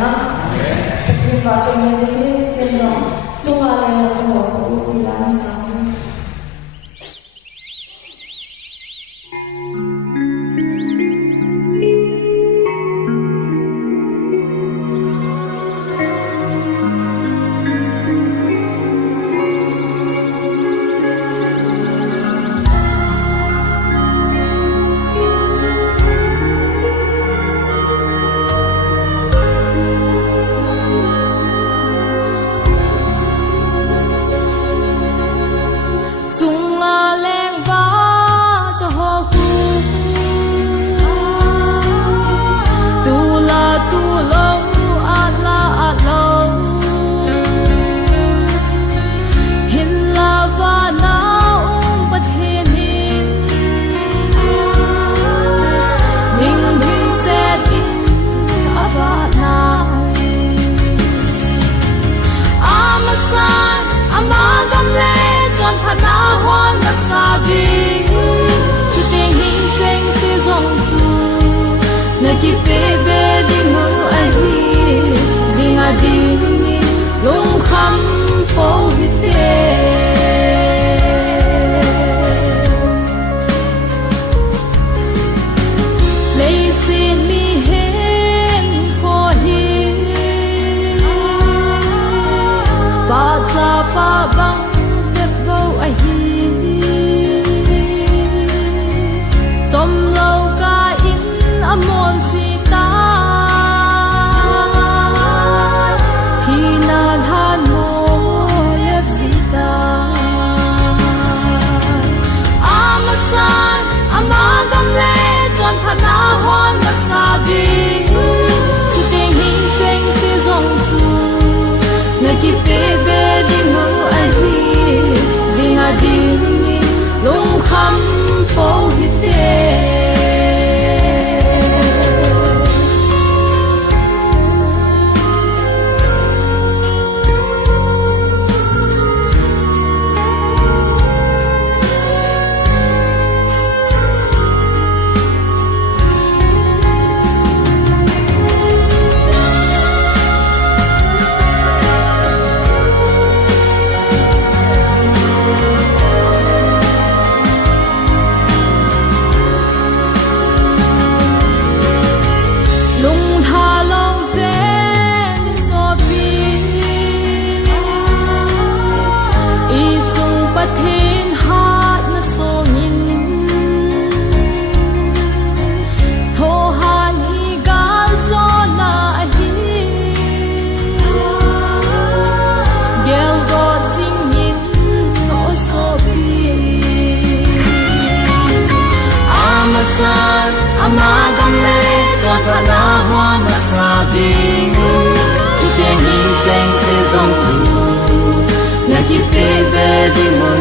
na thì vào trong những cái phiên đó chung là một trong một cái kỳ lạ sáng ki bebe di mu ahi zinga di mi lung kham po hite lei sin mi hen ko hi ba cha pa bang te bo ahi som lo ka in amon sita hina dhan mo le sita amasan amagam le chon phana hon masabi chu teng hing cheng se zong chu na ki pe be di mu ahi zinga di mi lung kham po hite amagam le chon phana hon masabi chu teng hing cheng se zong tu na ki pe be di mu